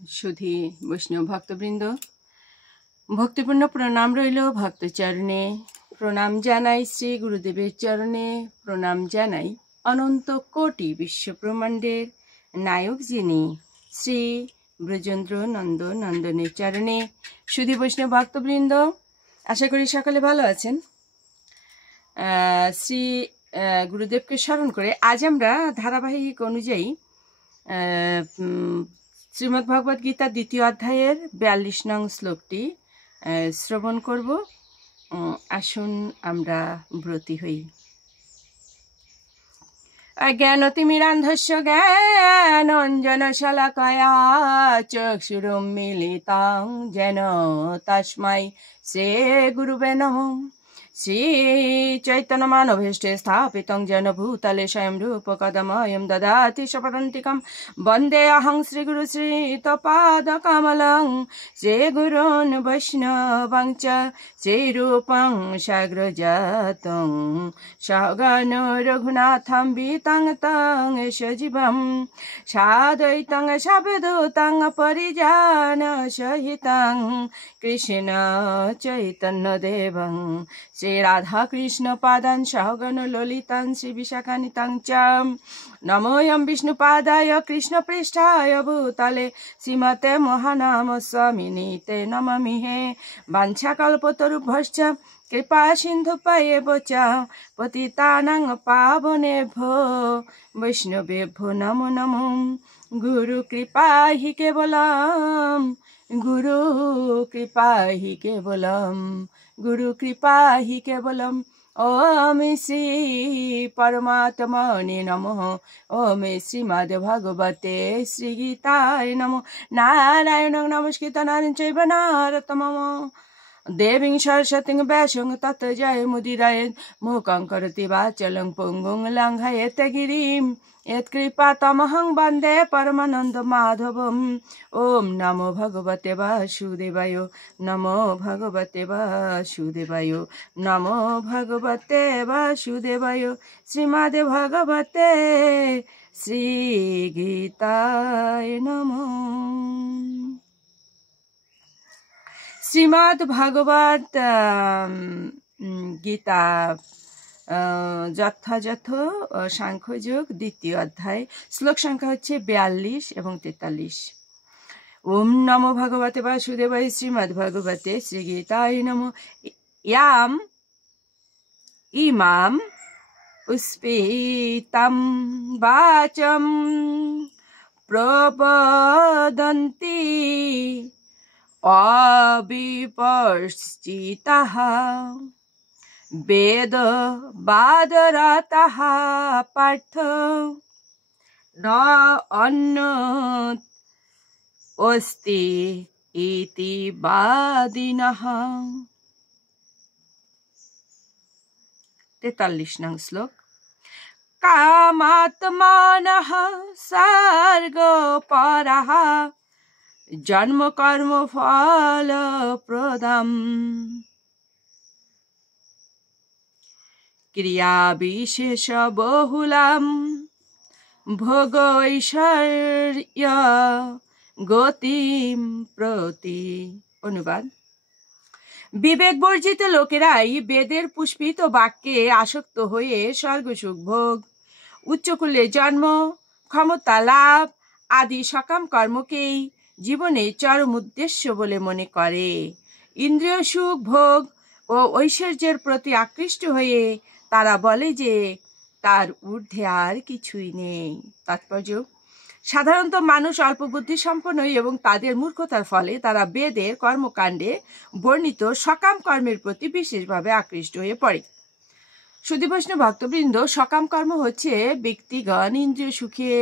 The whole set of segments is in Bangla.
সুধী বৈষ্ণব ভক্তবৃন্দ, ভক্তিপূর্ণ প্রণাম রইল ভক্তচরণে। প্রণাম জানাই শ্রী গুরুদেবের চরণে। প্রণাম জানাই অনন্ত কোটি বিশ্বব্রহ্মাণ্ডের নায়ক যিনি শ্রী ব্রজেন্দ্র নন্দ নন্দনের চরণে। সুধী বৈষ্ণব ভক্তবৃন্দ, আশা করি সকলে ভালো আছেন। শ্রী গুরুদেবকে স্মরণ করে আজ আমরা ধারাবাহিক অনুযায়ী শ্রীমদ্ ভগবদ গীতা ২য় অধ্যায়ের ৪২ নং শ্লোকটি শ্রবণ করব। আসুন আমরা ব্রতী হই। অজ্ঞানতিমিরান্ধস্য জ্ঞানাঞ্জনশলাকয়া চক্ষুরুন্মিলিতাং যেন তস্मै শ্রী গুরুবে নমঃ। শ্রী চৈতন্যমানভীষ্টে স্থাপিतं যেন ভূতলে স্বয়ং রূপকদময়ং দদাতি স্বপদান্তিকं বন্দে অহং শ্রীগুরু শ্রীতপাদকমलं শ্রীগুরুन् বৈষ্ণবং চ শ্রীরূপং সাগ্রজাतं সগণো রঘুনাথं বিतं तं সজীবं সাদ্বৈतं সাবধূतं পরিজনসহিतं কৃষ্ণ চৈতন্যদেবং শ্রী রাধা কৃষ্ণ পাদান সহগণ ললিতাং শ্রী বিশাখানিতাং চ নমোয়ং বিষ্ণুপাদায় কৃষ্ণপৃষ্ঠায় ভূতলে শ্রীমতে মহানাম স্বামিনীতে নমামি হে। বাঞ্ছাকল্পতরুভ্যশ্চ কৃপা সিন্ধুপয়েব চ পতিতানাং পাবনেভ্যো বৈষ্ণবেভ্যো নমো নমঃ। গুরু কৃপা হি কেবলম, গুরু কৃপা হি কেবলম, গুরু কৃপা হি কেবলম। ওম শ্রী পরমাত্মনে নমঃ। ওম শ্রীমদ্ ভগবতে শ্রীগীতায় নমঃ। নারায়ণং নমস্কৃত্য নরং চৈব নরোত্তমঃ দেবীং সরস্বতীং ব্যাসং ততো জয়মুদীরয়েৎ। মূকং করোতি বাচালং পঙ্গুং লঙ্ঘয়েৎ গিরিম यत्कृपातमहं वन्दे परमानन्दमाधवम्। ॐ नमो भगवते वासुदेवाय, नमो भगवते वासुदेवाय, नमो भगवते वासुदेवाय। श्रीमद् भगवते श्रीगीताय नमः। শ্রীমদ্ ভগবদ গীতা যথাযথ সাংখ্যযোগ ২য় অধ্যায়, শ্লোক সংখ্যা হচ্ছে ৪২ এবং ৪৩। ওম নমো ভগবতে বাসুদেবায় শ্রীমদ্ ভগবতে শ্রীগীতায় নমঃ। ইয়াম ইমাম উস্পিতাম বাচম প্রবদন্তি অবিপশ্চিতাঃ বেদ বাদরতাঃ পার্থ ন অন্যৎ অস্তি ইতি বাদিনঃ। ৪৩ নং শ্লোক। কামাত্মানঃ স্বর্গপরঃ জন্ম কর্ম ফল প্রদম ক্রিয়া বিশেষ বহুলাম ভোগ ঐশ্বর্য গতিম প্রতি। অনুবাদ: বিবেক বর্জিত লোকেরাই বেদের পুষ্পিত বাক্যে আসক্ত হয়ে স্বর্গসুখ ভোগ, উচ্চকুলে জন্ম, ক্ষমতা লাভ আদি সকাম কর্মকেই জীবনের চরম উদ্দেশ্য বলে মনে করে। ইন্দ্রিয় সুখ ভোগ ও ঐশ্বর্যের প্রতি আকৃষ্ট হয়ে তারা বলে যে তার ঊর্ধ্বে আর কিছুই নেই। তাৎপর্য: সাধারণত মানুষ অল্প বুদ্ধি সম্পন্ন এবং তাদের মূর্খতার ফলে তারা বেদের কর্মকাণ্ডে বর্ণিত সকাম কর্মের প্রতি বিশেষভাবে আকৃষ্ট হয়ে পড়ে। সুধী বৈষ্ণব ভক্তবৃন্দ, সকাম কর্ম হচ্ছে ব্যক্তিগণ ইন্দ্রিয় সুখে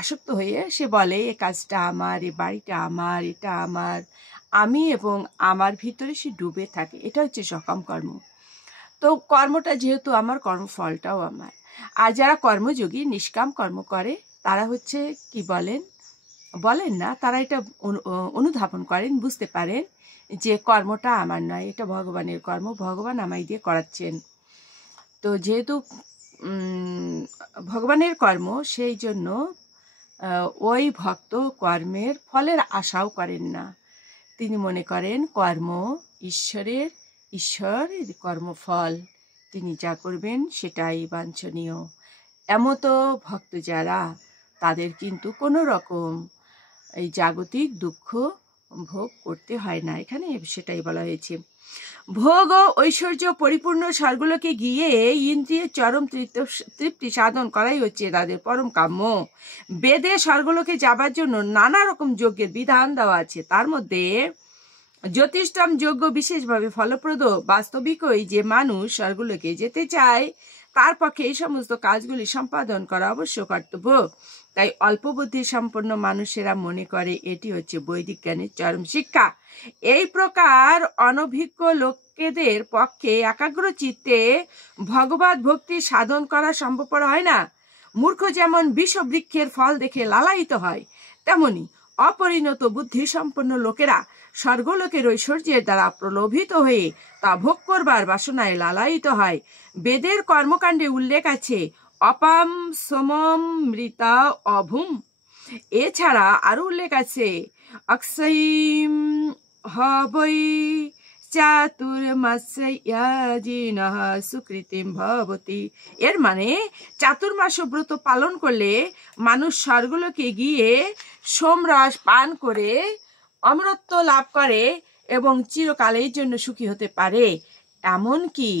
আসক্ত হয়ে সে বলে এ কাজটা আমার, এ বাড়িটা আমার, এটা আমার, আমি এবং আমার ভিতরে সে ডুবে থাকে। এটা হচ্ছে সকাম কর্ম। তো কর্মটা যেহেতু আমার, কর্মফলটাও আমার। আর যারা কর্মযোগী নিষ্কাম কর্ম করে তারা হচ্ছে কি বলেন না, তারা এটা অনুধাবন করেন, বুঝতে পারেন যে কর্মটা আমার নয়, এটা ভগবানের কর্ম, ভগবান আমায় দিয়ে করাচ্ছেন। তো যেহেতু ভগবানের কর্ম, সেই জন্য ওই ভক্ত কর্মের ফলের আশাও করেন না। তিনি মনে করেন ঈশ্বরের কর্মফল, তিনি যা করবেন সেটাই বাঞ্ছনীয়। এমতো ভক্ত যারা, তাদের কিন্তু কোনো রকম এই জাগতিক দুঃখ ভোগ করতে হয় না। এখানে সেটাই বলা হয়েছে। ভোগ ও ঐশ্বর্য পরিপূর্ণ স্বর্গলোকে গিয়ে ইন্দ্রিয়ের চরম তৃপ্তি সাধন করাই হচ্ছে তাদের পরম কাম্য। বেদে স্বর্গলোকে যাবার জন্য নানা রকম যজ্ঞের বিধান দেওয়া আছে। তার মধ্যে জ্যোতিষ্ঠম যজ্ঞ বিশেষভাবে ফলপ্রদ। বাস্তবিকই যে মানুষ স্বর্গলোকে যেতে চায়, তার পক্ষে এই সমস্ত কাজগুলি সম্পাদন করা অবশ্য কর্তব্য। তাই অল্প বুদ্ধি সম্পন্ন মানুষেরা মনে করে এটি হচ্ছে বৈদিক জ্ঞানের চরম শিক্ষা। এই প্রকার অনভিজ্ঞ লোকেদের পক্ষে একাগ্র চিত্তে ভগবত ভক্তি সাধন করা সম্ভবপর হয় না। মূর্খ যেমন বিষবৃক্ষের ফল দেখে লালায়িত হয়, তেমনি অপরিণত বুদ্ধি সম্পন্ন লোকেরা স্বর্গলোকের ঐশ্বর্যের দ্বারা প্রলোভিত হয়ে তা ভোগ করবার বাসনায় লালায়িত হয়। বেদের কর্মকাণ্ডে উল্লেখ আছে অপাম সোমম মৃতা অভুম। এছাড়া আরো উল্লেখ আছে অক্ষয়ীম হবৈ চাতুর্মাস্যাজিনঃ সুকৃতিম ভবতি। এর মানে চাতুর্মাস ব্রত পালন করলে মানুষ স্বর্গলোকে গিয়ে সোমরস পান করে অমরত্ব লাভ করে এবং চিরকালের জন্য সুখী হতে পারে। এমনকি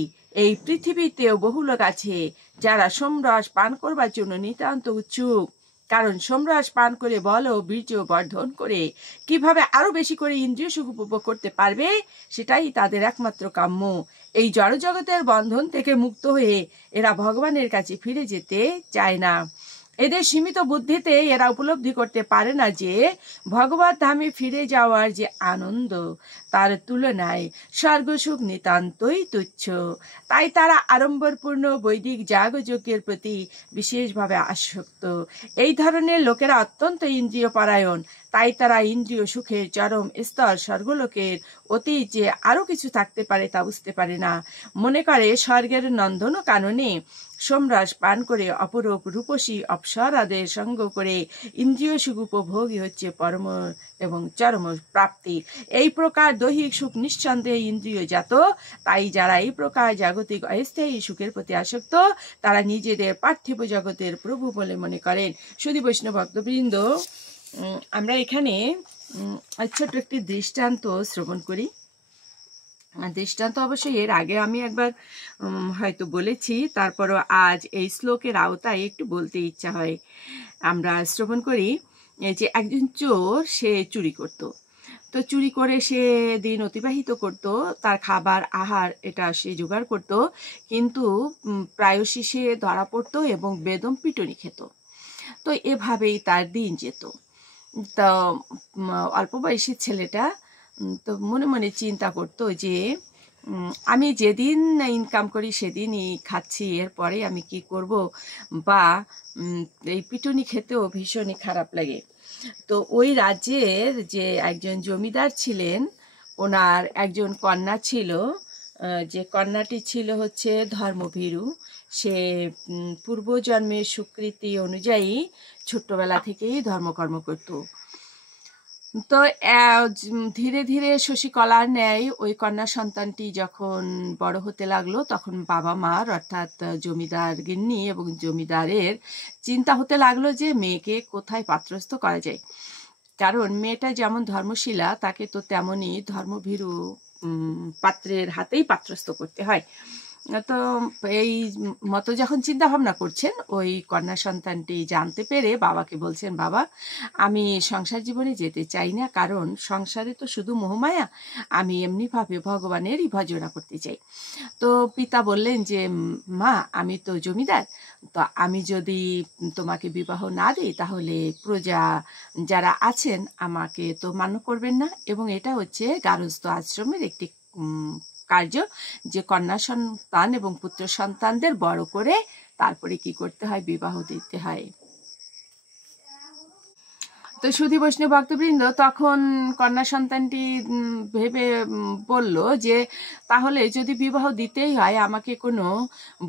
এই পৃথিবীতেও বহু লোক আছে যারা সোমরস পান করবার জন্য নিতান্ত উৎসুক। কারণ সোমরস পান করে বল ও বীর্য বর্ধন করে কিভাবে আরো বেশি করে ইন্দ্রিয় সুখ উপভোগ করতে পারবে, সেটাই তাদের একমাত্র কাম্য। এই জড়জগতের বন্ধন থেকে মুক্ত হয়ে এরা ভগবানের কাছে ফিরে যেতে চায় না। এদের সীমিত বুদ্ধিতে এরা উপলব্ধি করতে পারে না যে ভগবত ধামে ফিরে যাওয়ার যে আনন্দ, তার তুলনায় স্বর্গসুখ নিতান্তই তুচ্ছ। তাই তারা আড়ম্বরপূর্ণ বৈদিক যাগযজ্ঞের প্রতি বিশেষভাবে আসক্ত। এই ধরনের লোকেরা অত্যন্ত ইন্দ্রিয় পরায়ণ। তাই তারা ইন্দ্রিয় সুখের চরম স্তর স্বর্গলোকের অতীত যে আরো কিছু থাকতে পারে তা বুঝতে পারে না। মনে করে স্বর্গের নন্দন কাননে সোমরস পান করে অপরূপ রূপসী অপ্সরাদের সঙ্গ করে ইন্দ্রিয় সুখ উপভোগই হচ্ছে পরম এবং চরম প্রাপ্তি। এই প্রকার দৈহিক সুখ নিঃসন্দেহে ইন্দ্রিয়জাত। তাই যারা এই প্রকার জাগতিক অস্থায়ী সুখের প্রতি আসক্ত, তারা নিজেদের পার্থিব জগতের প্রভু বলে মনে করেন। সুধী বৈষ্ণব ভক্তবৃন্দ, আমরা এখানে ছোট্ট একটি দৃষ্টান্ত শ্রবণ করি। দৃষ্টান্ত অবশ্যই এর আগে আমি একবার হয়তো বলেছি, তারপরও আজ এই শ্লোকের আওতায় একটু বলতে ইচ্ছা হয়। আমরা শ্রবণ করি যে একজন চোর, সে চুরি করত। তো চুরি করে সে দিন অতিবাহিত করত, তার খাবার আহার এটা সে জোগাড় করত, কিন্তু প্রায়শই সে ধরা পড়তো এবং বেদম পিটুনি খেত। তো এভাবেই তার দিন যেত। তো অল্প বয়সী ছেলেটা তো মনে মনে চিন্তা করতো যে আমি যেদিন ইনকাম করি সেদিনই খাচ্ছি, এরপরে আমি কি করব, বা এই পিটুনি খেতেও ভীষণই খারাপ লাগে। তো ওই রাজ্যের যে একজন জমিদার ছিলেন, ওনার একজন কন্যা ছিল, যে কন্যাটি ছিল হচ্ছে ধর্মভীরু। সে পূর্বজন্মের স্বীকৃতি অনুযায়ী ছোট্টবেলা থেকেই ধর্মকর্ম করত। তো ধীরে ধীরে শশীকলার ন্যায় ওই কন্যা সন্তানটি যখন বড় হতে লাগলো, তখন বাবা মার অর্থাৎ জমিদার গিন্নি এবং জমিদারের চিন্তা হতে লাগলো যে মেয়েকে কোথায় পাত্রস্থ করা যায়। কারণ মেয়েটা যেমন ধর্মশীলা, তাকে তো তেমনই ধর্মভীরু পাত্রের হাতেই পাত্রস্থ করতে হয়। তো এই মতো যখন চিন্তা ভাবনা করছেন, ওই কন্যা সন্তানটি জানতে পেরে বাবাকে বলছেন, বাবা, আমি সংসার জীবনে যেতে চাই না, কারণ সংসারে তো শুধু মোহমায়া, আমি এমনিভাবে ভগবানেরই ভজনা করতে চাই। তো পিতা বললেন যে মা, আমি তো জমিদার, তো আমি যদি তোমাকে বিবাহ না দিই তাহলে প্রজা যারা আছেন আমাকে তো মান্য করবেন না, এবং এটা হচ্ছে গার্হস্থ্য আশ্রমের একটি কার্য যে কন্যা সন্তান এবং পুত্র সন্তানদের বড় করে তারপরে কি করতে হয়, বিবাহ দিতে হয়। তো সুধী বৈষ্ণব ভক্তবৃন্দ তখন কন্যা সন্তানটি ভেবে বলল যে তাহলে যদি বিবাহ দিতেই হয় আমাকে কোনো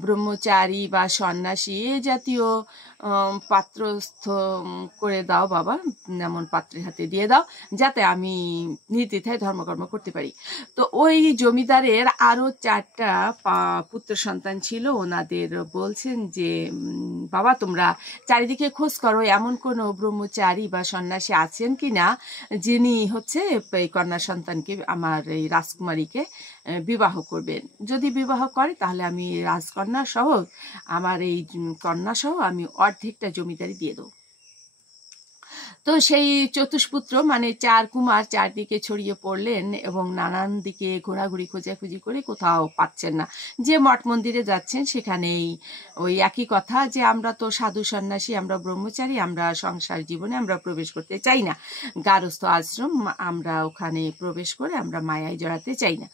ব্রহ্মচারী বা সন্ন্যাসী এ জাতীয় পাত্রস্থ করে দাও বাবা, এমন পাত্রের হাতে দিয়ে দাও যাতে আমি নির্দ্বিধায় ধর্মকর্ম করতে পারি। তো ওই জমিদারের আরও 4টা পুত্র সন্তান ছিল, ওনাদের বলছেন যে বাবা তোমরা চারিদিকে খোঁজ করো এমন কোনো ব্রহ্মচারী বা সন্ন্যাসী আছেন কি না যিনি হচ্ছে এই কন্যা সন্তানকে আমার এই রাজকুমারীকে বিবাহ করবেন। যদি বিবাহ করে তাহলে আমি রাজকন্যা সহ আমার এই কন্যা সহ আমি অর্ধেকটা জমিদারি দিয়ে দেবো। তো সেই চতুষ্পুত্র মানে 4 কুমার চারদিকে ছড়িয়ে পড়লেন এবং নানান দিকে ঘোরাঘুরি খোঁজাখুঁজি করে কোথাও পাচ্ছেন না। যে মঠ মন্দিরে যাচ্ছেন সেখানেই ওই একই কথা যে আমরা তো সাধু সন্ন্যাসী, আমরা ব্রহ্মচারী, আমরা সংসার জীবনে আমরা প্রবেশ করতে চাই না, গারস্থ আশ্রম আমরা ওখানে প্রবেশ করে আমরা মায়ায় জড়াতে চাই না।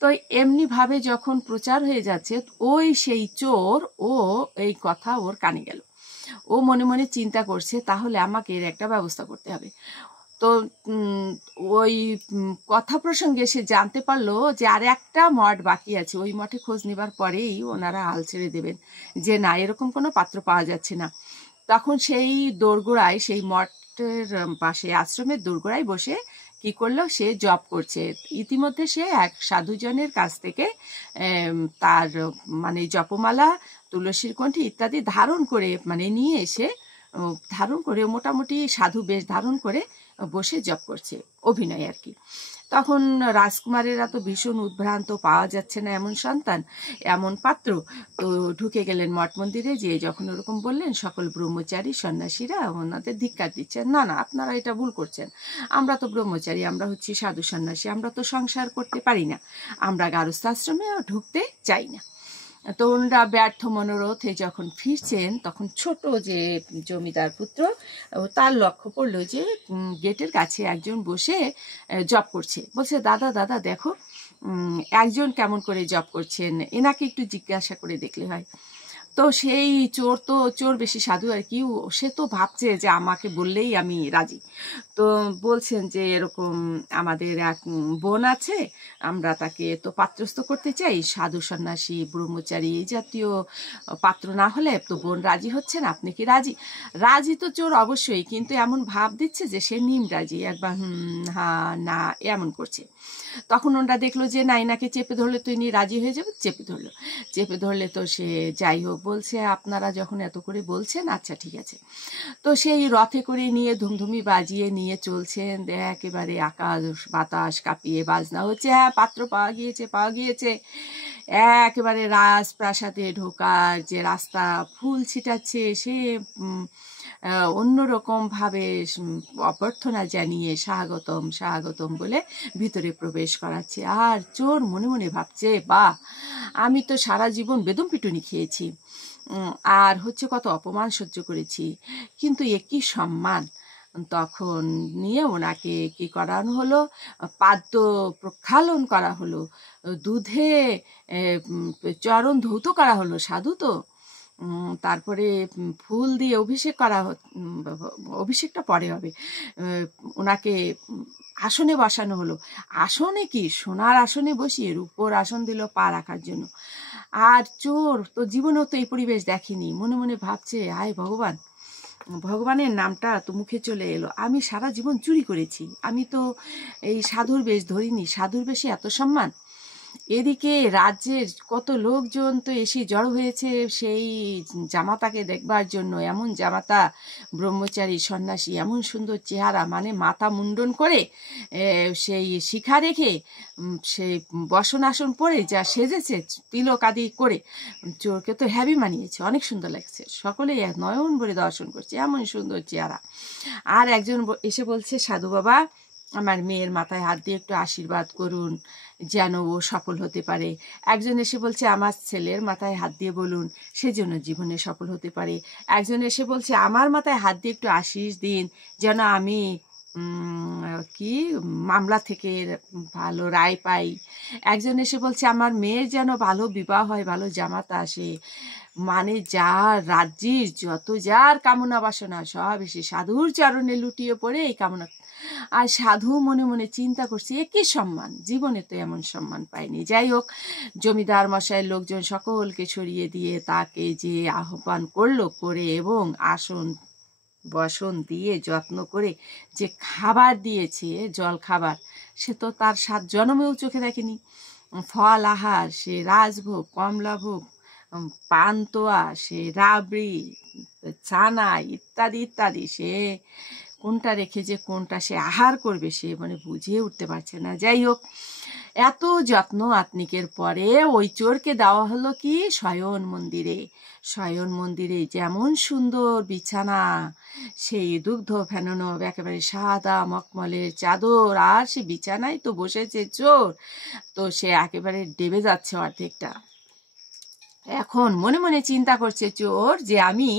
তো এমনিভাবে যখন প্রচার হয়ে যাচ্ছে ওই সেই চোর ও এই কথা ওর কানে গেল। ও মনে মনে চিন্তা করছে তাহলে আমাকে এর একটা ব্যবস্থা করতে হবে। তো ওই কথা প্রসঙ্গে সে জানতে পারলো যে আর একটা মঠ বাকি আছে, ওই মঠে খোঁজ নেবার পরেই ওনারা হাল ছেড়ে দেবেন যে না এরকম কোনো পাত্র পাওয়া যাচ্ছে না। তখন সেই দোরগোড়ায়, সেই মঠের পাশে আশ্রমের দোরগোড়ায় বসে কি করলো, সে জপ করছে। ইতিমধ্যে সে এক সাধুজনের কাছ থেকে তার মানে জপমালা, তুলসীর কণ্ঠী ইত্যাদি ধারণ করে মানে নিয়ে এসে ধারণ করে মোটামুটি সাধু বেশ ধারণ করে বসে জপ করছে, অভিনয় আর কি। তখন রাজকুমারেরা তো ভীষণ উদ্ভ্রান্ত, পাওয়া যাচ্ছে না এমন সন্তান, এমন পাত্র। তো ঢুকে গেলেন মঠ মন্দিরে, যে যখন ওরকম বললেন সকল ব্রহ্মচারী সন্ন্যাসীরা ওনাদের ধিক্কার দিচ্ছেন, না না আপনারা এটা ভুল করছেন, আমরা তো ব্রহ্মচারী, আমরা হচ্ছি সাধু সন্ন্যাসী, আমরা তো সংসার করতে পারি না, আমরা গারস্থাশ্রমে ঢুকতে চাই না। তো ওনারা ব্যর্থ মনোরথে যখন ফিরছেন তখন ছোট যে জমিদার পুত্র তার লক্ষ্য পড়লো যে গেটের কাছে একজন বসে জব করছে। বলছে দাদা দাদা দেখো একজন কেমন করে জব করছেন, এনাকে একটু জিজ্ঞাসা করে দেখলে হয়। তো সেই চোর তো চোর বেশি সাধু আর কি, সে তো ভাবছে যে আমাকে বললেই আমি রাজি। তো বলছেন যে এরকম আমাদের এক বোন আছে, আমরা তাকে তো পাত্রস্থ করতে চাই, সাধু সন্ন্যাসী ব্রহ্মচারী এই জাতীয় পাত্র না হলে তো বোন রাজি হচ্ছে না, আপনি কি রাজি? রাজি তো চোর অবশ্যই, কিন্তু এমন ভাব দিচ্ছে যে সে নিম রাজি, একবার হ্যাঁ না এমন করছে। তখন ওনারা দেখলো যে না এনাকে চেপে ধরলে তো ইনি রাজি হয়ে যাবে, চেপে ধরলে তো সে যাই হোক বলছে আপনারা যখন এত করে বলছেন আচ্ছা ঠিক আছে। তো সেই রথে করে নিয়ে ধুমধুমি বাজিয়ে নিয়ে চলছেন, একেবারে আকাশ বাতাস কাঁপিয়ে বাজনা হচ্ছে, হ্যাঁ পাত্র পাওয়া গিয়েছে। একেবারে রাজপ্রাসাদে ঢোকার যে রাস্তা, ফুল ছিটাচ্ছে, সে অন্যরকমভাবে অভ্যর্থনা জানিয়ে স্বাগতম বলে ভিতরে প্রবেশ করাচ্ছে। আর চোর মনে মনে ভাবছে বাহ, আমি তো সারা জীবন বেদম পিটুনি খেয়েছি, আর হচ্ছে কত অপমান সহ্য করেছি, কিন্তু এ কি সম্মান। তখন নিয়ে ওনাকে কি করানো হলো, পাদ্য প্রক্ষালন করা হলো, দুধে চরণ ধৌত করা হলো, সাধু তো। তারপরে ফুল দিয়ে অভিষেকটা পরে হবে। ওনাকে আসনে বসানো হলো, আসনে কি সোনার আসনে বসিয়ে রূপোর আসন দিল পা রাখার জন্য। আর চোর তো জীবনেও তো এই পরিবেশ দেখেনি, মনে মনে ভাবছে হায় ভগবান, ভগবানের নামটা তো মুখে চলে এলো, আমি সারা জীবন চুরি করেছি, আমি তো এই সাধুর বেশ ধরিনি, সাধুর বেশে এত সম্মান। এদিকে রাজ্যের কত লোকজন তো এসে জড়ো হয়েছে সেই জামাতাকে দেখবার জন্য, এমন জামাতা, ব্রহ্মচারী সন্ন্যাসী, এমন সুন্দর চেহারা, মানে মাথা মুন্ডন করে সেই শিখা রেখে সেই বসন আসন পরে যা সেজেছে তিলক আদি করে, চোরকে তো হ্যাভি মানিয়েছে, অনেক সুন্দর লাগছে, সকলে নয়ন ভরে দর্শন করছে, এমন সুন্দর চেহারা। আর একজন এসে বলছে সাধু বাবা আমার মেয়ের মাথায় হাত দিয়ে একটু আশীর্বাদ করুন যেন ও সফল হতে পারে। একজন এসে বলছে আমার ছেলের মাথায় হাত দিয়ে বলুন সে যেন জীবনে সফল হতে পারে। একজন এসে বলছে আমার মাথায় হাত দিয়ে একটু আশীষ দিন যেন আমি কি মামলা থেকে ভালো রায় পাই। একজন এসে বলছে আমার মেয়ের যেন ভালো বিবাহ হয়, ভালো জামাতা আসে। মানে যার রাজ্যের যত যার কামনা বাসনা সব এসে সাধুর চরণে লুটিয়ে পড়ে এই কামনা। আর সাধু মনে মনে চিন্তা করছে এ কি সম্মান, জীবনে তো এমন সম্মান পাইনি। যাই হোক, জমিদার মশাইয়ের লোকজন সকলকে সরিয়ে দিয়ে তাকে যে আহ্বান করলো করে এবং আসন বসন দিয়ে যত্ন করে যে খাবার দিয়েছে, জল খাবার, সে তো তার 7 জন্মেও চোখে দেখেনি। ফল আহার, সে রাজভোগ, কমলাভোগ, পান্তোয়া, সে রাবড়ি, ছানা ইত্যাদি ইত্যাদি, সে কোনটা রেখে যে কোনটা সে আহার করবে সে মানে বুঝিয়ে উঠতে পারছে না। যাই হোক, এত যত্ন আত্মিকের পরে ওই চোরকে দেওয়া হলো কি শয়ন মন্দিরে। শয়ন মন্দিরে যেমন সুন্দর বিছানা, সেই দুগ্ধ ফেনানো একেবারে সাদা মখমলের চাদর, আর সে বিছানায় তো বসেছে চোর, তো সে একেবারে ডেবে যাচ্ছে অর্ধেকটা। এখন মনে মনে চিন্তা করছে চোর যে আমি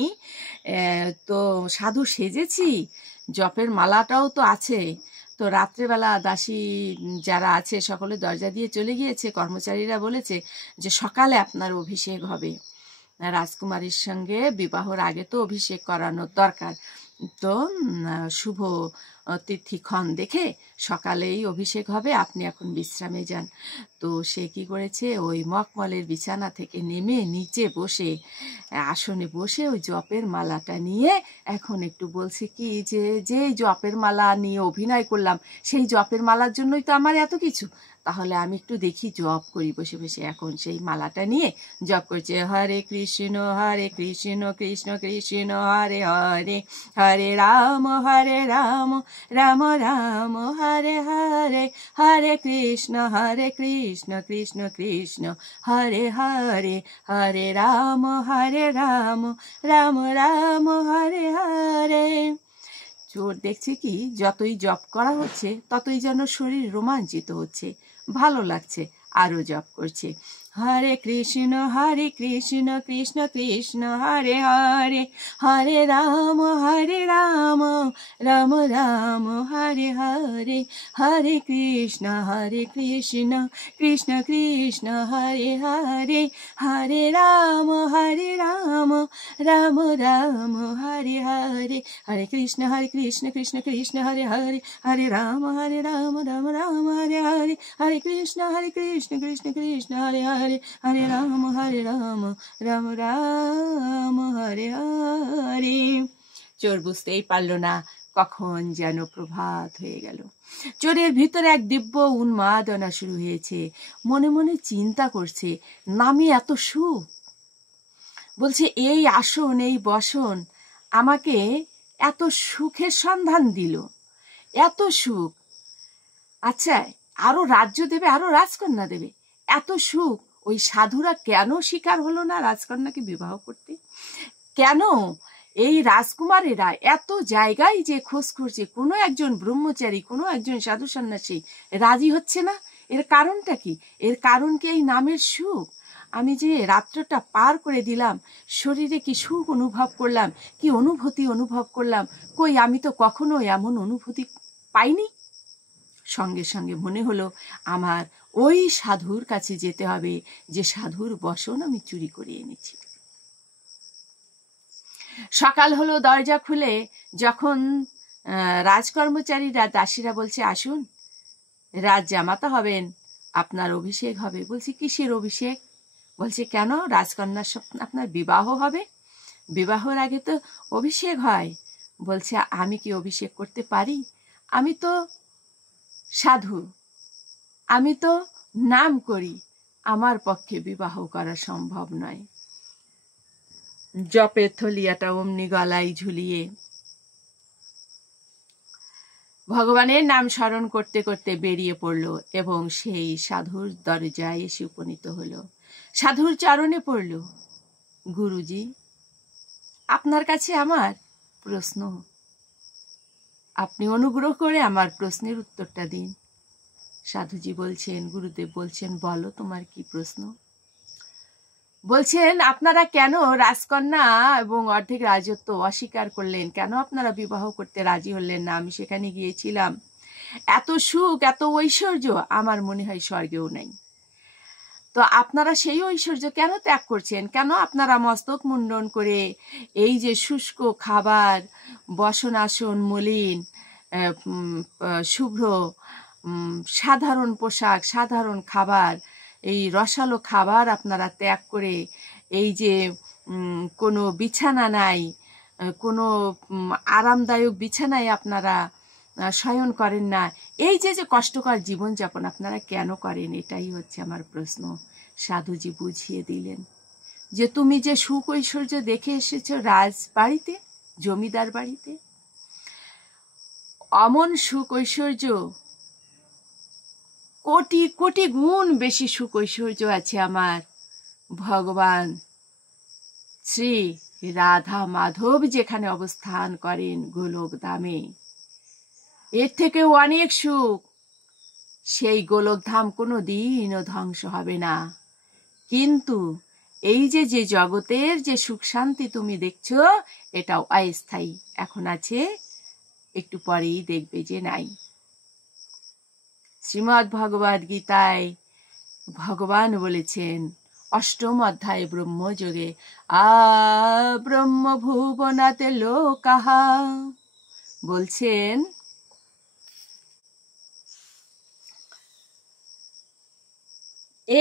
তো সাধু সেজেছি, জপের মালাটাও তো আছে, তো রাত্রেবেলা দাসী যারা আছে সকলে দরজা দিয়ে চলে গিয়েছে, কর্মচারীরা বলেছে যে সকালে আপনার অভিষেক হবে, রাজকুমারীর সঙ্গে বিবাহর আগে তো অভিষেক করানোর দরকার, তো শুভ তিথিক্ষণ দেখে সকালেই অভিষেক হবে, আপনি এখন বিশ্রামে যান। তো সে কি করেছে, ওই মখমলের বিছানা থেকে নেমে নিচে বসে আসনে বসে ওই জপের মালাটা নিয়ে এখন একটু বলছে কি যে যে জপের মালা নিয়ে অভিনয় করলাম সেই জপের মালার জন্যই তো আমার এত কিছু, তাহলে আমি একটু দেখি জপ করি বসে বসে। এখন সেই মালাটা নিয়ে জপ করছে, হরে কৃষ্ণ কৃষ্ণ কৃষ্ণ হরে হরে, হরে রাম রাম রাম হরে হরে, হরে কৃষ্ণ কৃষ্ণ কৃষ্ণ হরে হরে, হরে রাম রাম রাম হরে হরে। চোর দেখছে কি যতই জপ করা হচ্ছে ততই যেন শরীর রোমাঞ্চিত হচ্ছে, ভালো লাগছে, আরো জপ করছে, হরে কৃষ্ণ কৃষ্ণ কৃষ্ণ হরে হরে, হরে রাম রাম রাম হরে হরে, হরে কৃষ্ণ কৃষ্ণ কৃষ্ণ হরে হরে, হরে রাম রাম হরে হরে, হরে কৃষ্ণ কৃষ্ণ কৃষ্ণ হরে হরে, হরে রাম রাম হরে হরে, হরে কৃষ্ণ কৃষ্ণ কৃষ্ণ হরে হরে, হরে রাম রাম রাম হরে হরে। চোর বুঝতেই পারল না কখন যেন প্রভাত হয়ে গেল। চোরের ভিতরে এক দিব্য উন্মাদনা শুরু হয়েছে, মনে মনে চিন্তা করছে নামে এত সুখ, বলছে এই আসন এই বসন আমাকে এত সুখের সন্ধান দিল, এত সুখ, আচ্ছা আরো রাজ্য দেবে, আরো রাজকন্যা দেবে, এত সুখ, ওই সাধুরা কেন স্বীকার হলো না রাজকন্যাকে বিবাহ করতে? কেন এই রাজকুমারেরা এত জায়গায় যে খোঁজ করছে, কোনো একজন ব্রহ্মচারী কোনো একজন সাধু সন্ন্যাসী রাজি হচ্ছে না? এর কারণটা কি? এর কারণ কি এই নামের সুখ? আমি যে রাত্রটা পার করে দিলাম, শরীরে কি সুখ অনুভব করলাম, কি অনুভূতি অনুভব করলাম, কই আমি তো কখনো এমন অনুভূতি পাইনি। সঙ্গে সঙ্গে মনে হলো আমার ওই সাধুর কাছে যেতে হবে যে সাধুর বসন আমি চুরি করে এনেছি। সকাল হলো, দরজা খুলে যখন রাজকর্মচারীরা দাসীরা বলছে আসুন রাজ জামাতা হবেন, আপনার অভিষেক হবে। বলছি কিসের অভিষেক? বলছে কেন, রাজকন্যার আপনার বিবাহ হবে, বিবাহের আগে তো অভিষেক হয়। বলছে আমি কি অভিষেক করতে পারি? আমি তো সাধু, আমি তো নাম করি, আমার পক্ষে বিবাহ করা সম্ভব নয়। জপের থলিয়াটা অমনি গলায় ঝুলিয়ে ভগবানের নাম স্মরণ করতে করতে বেরিয়ে পড়ল এবং সেই সাধুর দরজায় এসে উপনীত হলো। সাধুর চরণে পড়ল, গুরুজি আপনার কাছে আমার প্রশ্ন, আপনি অনুগ্রহ করে আমার প্রশ্নের উত্তরটা দিন। সাধুজি বলছেন, গুরুদেব বলছেন বলো তোমার কি প্রশ্ন। বলছেন আপনারা কেন রাজকন্যা এবং অর্ধেক রাজত্ব অস্বীকার করলেন, কেন আপনারা বিবাহ করতে রাজি হলেন না? আমি সেখানে গিয়েছিলাম, এত সুখ এত ঐশ্বর্য আমার মনে হয় স্বর্গেও নাই। তো আপনারা সেই ঐশ্বর্য কেন ত্যাগ করছেন? কেন আপনারা মস্তক মুন্ডন করে এই যে শুষ্ক খাবার, বসনাসন মলিন, শুভ্র, সাধারণ পোশাক, সাধারণ খাবার, এই রসালো খাবার আপনারা ত্যাগ করে এই যে কোনো বিছানা নাই, কোনো আরামদায়ক বিছানায় আপনারা শয়ন করেন না, এই যে কষ্টকর জীবনযাপন আপনারা কেন করেন? এটাই হচ্ছে আমার প্রশ্ন। সাধুজি বুঝিয়ে দিলেন যে তুমি যে সুখ ঐশ্বর্য দেখে এসেছ রাজবাড়িতে, জমিদার বাড়িতে, অমন সুখ ঐশ্বর্য কোটি কোটি গুণ বেশি সুখ ঐশ্বর্য আছে আমার ভগবান শ্রী রাধা মাধব যেখানে অবস্থান করেন গোলক ধামে। এর থেকেও অনেক সুখ। সেই গোলক ধাম কোনো দিনও ধ্বংস হবে না। কিন্তু এই যে জগতের যে সুখ শান্তি তুমি দেখছো, এটাও অস্থায়ী। এখন আছে, একটু পরেই দেখবে যে নাই। শ্রীমদ্ ভগবদ গীতায় ভগবান বলেছেন, অষ্টম অধ্যায় ব্রহ্মযোগে, ব্রহ্ম ভুবনাতে লোকাহা, বলছেন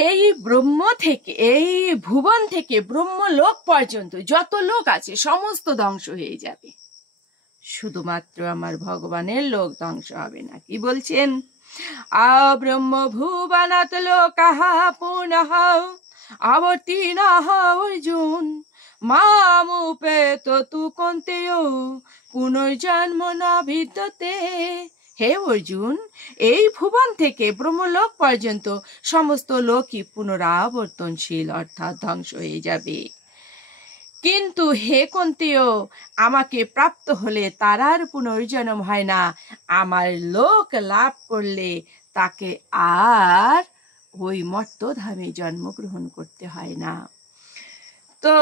এই ব্রহ্ম থেকে, এই ভুবন থেকে ব্রহ্মলোক পর্যন্ত যত লোক আছে সমস্ত ধ্বংস হয়ে যাবে, শুধুমাত্র আমার ভগবানের লোক ধ্বংস হবে না। কি বলছেন? ব্রহ্ম ভুবনাত লোকাহা পুনঃ আবর্তিনঃ অর্জুন মামুপেত তু কন্তেয় পুনর্জন্ম না বিদ্যতে। হে অর্জুন, এই ভুবন থেকে ব্রহ্মলোক পর্যন্ত সমস্ত লোকই পুনরাবর্তনশীল, অর্থাৎ ধ্বংস হয়ে যাবে। কিন্তু হে কুন্তীয়, আমাকে প্রাপ্ত হলে তার আর পুনর্জন্ম হয় না। আমার লোক লাভ করলে তাকে আর ওই মর্ত্যধামে জন্মগ্রহণ করতে হয় না। তো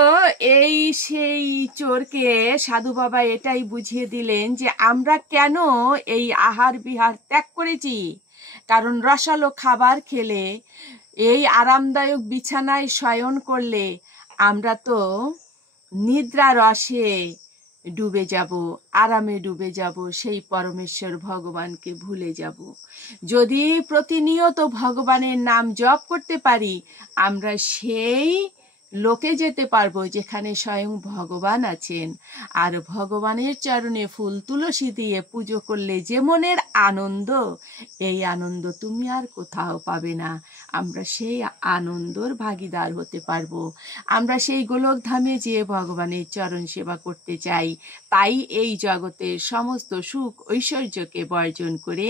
এই সেই চোরকে সাধু বাবা এটাই বুঝিয়ে দিলেন যে আমরা কেন এই আহার বিহার ত্যাগ করেছি। কারণ রসালো খাবার খেলে, এই আরামদায়ক বিছানায় শয়ন করলে আমরা তো নিদ্রা রসে ডুবে যাব, আরামে ডুবে যাব, সেই পরমেশ্বর ভগবানকে ভুলে যাব। যদি প্রতিনিয়ত ভগবানের নাম জপ করতে পারি, আমরা সেই লোকে যেতে পারবো যেখানে স্বয়ং ভগবান আছেন। আর ভগবানের চরণে ফুল তুলসী দিয়ে পুজো করলে যে মনের আনন্দ, এই আনন্দ তুমি আর কোথাও পাবে না। আমরা সেই আনন্দর ভাগীদার হতে পারবো। আমরা সেই গোলক ধামে যেয়ে ভগবানের চরণ সেবা করতে চাই। তাই এই জগতের সমস্ত সুখ ঐশ্বর্যকে বর্জন করে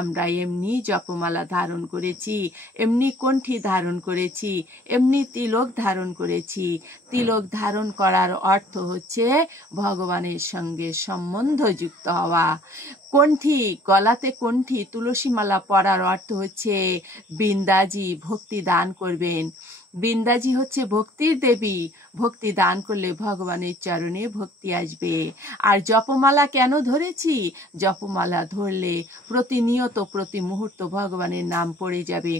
আমরা এমনি জপমালা ধারণ করেছি, এমনি কণ্ঠী ধারণ করেছি, এমনি তিলক ধারণ করেছি। তিলক ধারণ করার অর্থ হচ্ছে ভগবানের সঙ্গে সম্বন্ধযুক্ত হওয়া। কণ্ঠী, গলাতে কণ্ঠী তুলসী মালা পরার অর্থ হচ্ছে বৃন্দাজি ভক্তি দান করবেন। বৃন্দাজি হচ্ছে ভক্তির দেবী। ভক্তি দান করলে ভগবানের চরণে ভক্তি আসবে। আর জপমালা কেন ধরেছি? জপমালা ধরলে প্রতিনিয়ত প্রতি মুহূর্ত ভগবানের নাম পড়ে যাবে,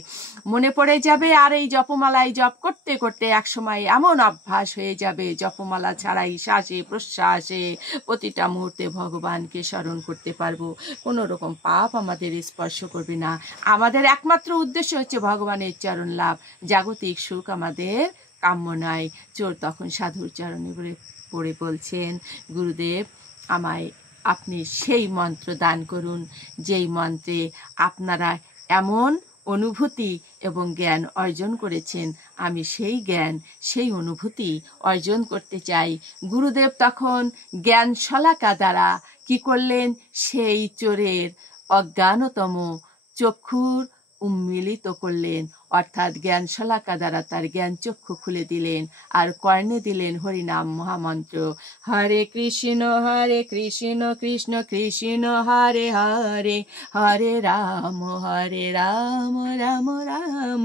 মনে পড়ে যাবে। আর এই জপমালায় জপ করতে করতে একসময় এমন অভ্যাস হয়ে যাবে, জপমালা ছাড়াই শ্বাসে প্রশ্বাসে প্রতিটা মুহূর্তে ভগবানকে স্মরণ করতে পারবো। কোনো রকম পাপ আমাদের স্পর্শ করবে না। আমাদের একমাত্র উদ্দেশ্য হচ্ছে ভগবানের চরণ লাভ। জাগতিক সুখ আমাদের কাম্য নয়। চোর তখন সাধুর চরণে পড়ে বলছেন, গুরুদেব, আমায় আপনি সেই মন্ত্র দান করুন যেই মন্ত্রে আপনারা এমন অনুভূতি এবং জ্ঞান অর্জন করেছেন। আমি সেই জ্ঞান, সেই অনুভূতি অর্জন করতে চাই। গুরুদেব তখন জ্ঞান শলাকা দ্বারা কি করলেন? সেই চোরের অজ্ঞানতম চক্ষুর উন্মিলিত করলেন, অর্থাৎ জ্ঞান শলাকা দ্বারা তার জ্ঞান চক্ষু খুলে দিলেন। আর কর্ণে দিলেন হরিনাম মহামন্ত্র, হরে কৃষ্ণ কৃষ্ণ কৃষ্ণ হরে হরে, হরে রাম রাম রাম রাম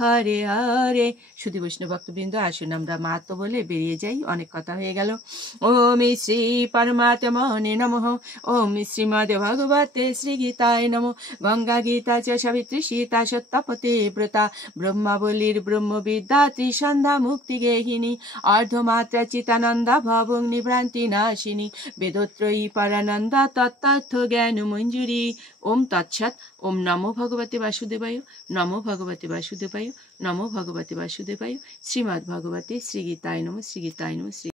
হরে হরে। শুধু বৈষ্ণব ভক্তবৃন্দ, আসুন আমরা মাহাত্ম বলে বেরিয়ে যাই, অনেক কথা হয়ে গেল। ওম শ্রী পরমাত্মনে নমঃ। ওম শ্রীমদ ভগবতে শ্রী গীতায় নমঃ। গঙ্গা গীতা চ সাবিত্রী সীতা সত্যপতে ব্রতা ব্রহ্মাবলীর ব্রহ্মবিদ্যা ত্রিসন্ধ্যা মুক্তি গেহিনী অর্ধমাত্রা চিতানন্দা ভবং নিভ্রান্তি নাশিনী বেদত্রয়ী পরানন্দা তত্ত্বার্থ জ্ঞান মঞ্জুরি। ওম তৎসৎ। ওম নমো ভগবতে বাসুদেবায়, নমো ভগবতে বাসুদেবায়, নমো ভগবতে বাসুদেবায়। শ্রীমদ্ ভগবতে শ্রী গীতায় নমঃ, শ্রী গীতায় নমঃ, শ্রী